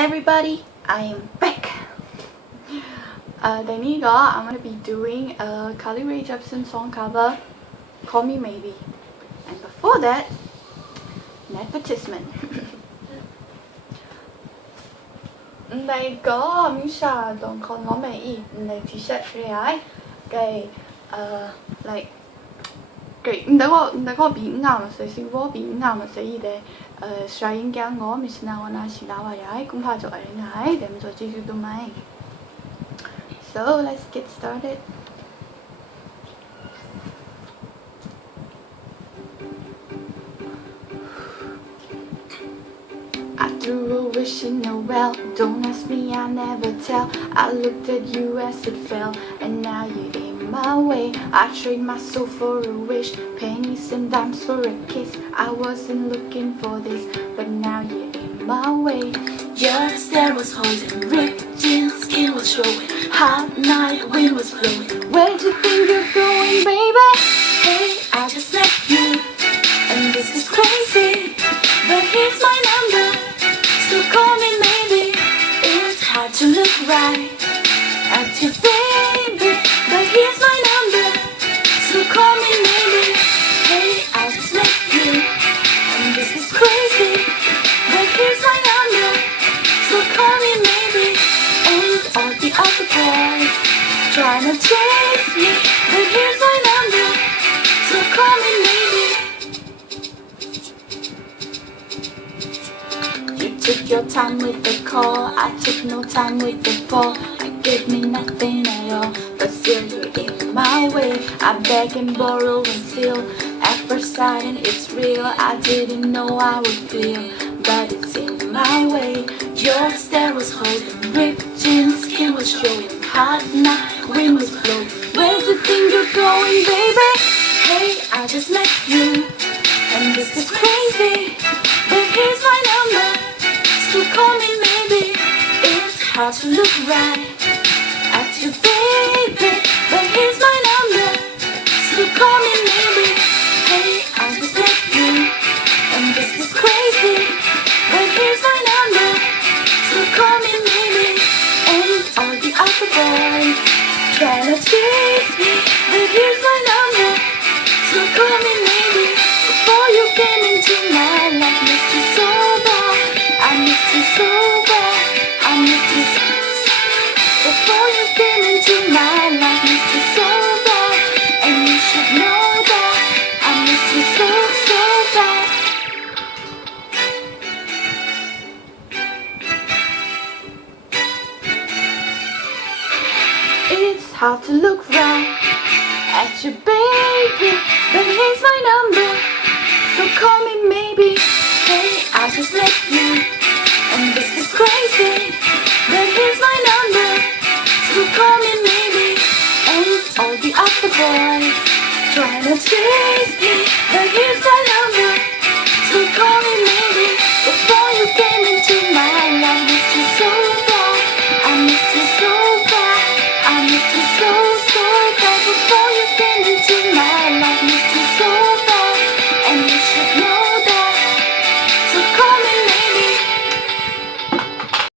everybody, I am back. ในนี้ก็ I'm gonna be doing a Carly Rae Jepsen song cover, Call Me Maybe, and before that, an advertisement. Này có miếng xà đồng con ngó mẹ ý này t-shirt này cái like cái đã có bị ngào mà sẽ vô bị ngào mà sẽ gì đấy sai những cái ngó mình sẽ nào na chỉ nào vậy cũng phải cho anh ấy để mình cho chị giúp mày. So let's get started. I threw a wish in a well. Don't ask me, I'll never tell. I looked at you as it fell, and now you're in my way. I trade my soul for a wish, pennies and dimes for a kiss. I wasn't looking for this, but now you're in my way. Your stare was holding, ripped jeans, skin was showing. Hot night, wind was blowing. Where do you think you're going, baby? Hey, I just met you, and this is crazy, but here's my number. So call me maybe. It's hard to look right at you, baby, but here's my number. So call me maybe. Hey, I just met you, and this is crazy, but here's my number. So call me maybe. And all the other boys trying to chase me, but here's my number. So call me maybe. Took your time with the call, I took no time with the fall. I gave me nothing at all, but still you're in my way. I beg and borrow and steal. At first sight and it's real, I didn't know I would feel, but it's in my way. Your stare was holding, ripped jeans, skin was showing. Hot night, wind was blowing. Where do you think you're going, baby? Hey, I just met you, and this is crazy, but here's my number. So call me maybe. It's hard to look right at you, baby, but here's my number. So call me maybe. Hey, I just met you, and this is crazy, but here's my number. So call me maybe. And all the other boys trying to chase me, but here's my number. So call me maybe. Before you came into my life, missed you so bad. I missed you so bad, I missed you so bad. Before you came into my life, missed you so bad, and you should know that I missed you so, so bad. It's hard to look right at you, baby, but here's my number. So call me maybe. Hey, I just met you, and this is crazy, but here's my number. So call me maybe. And all the other boys trying to chase me, but here's my number. So call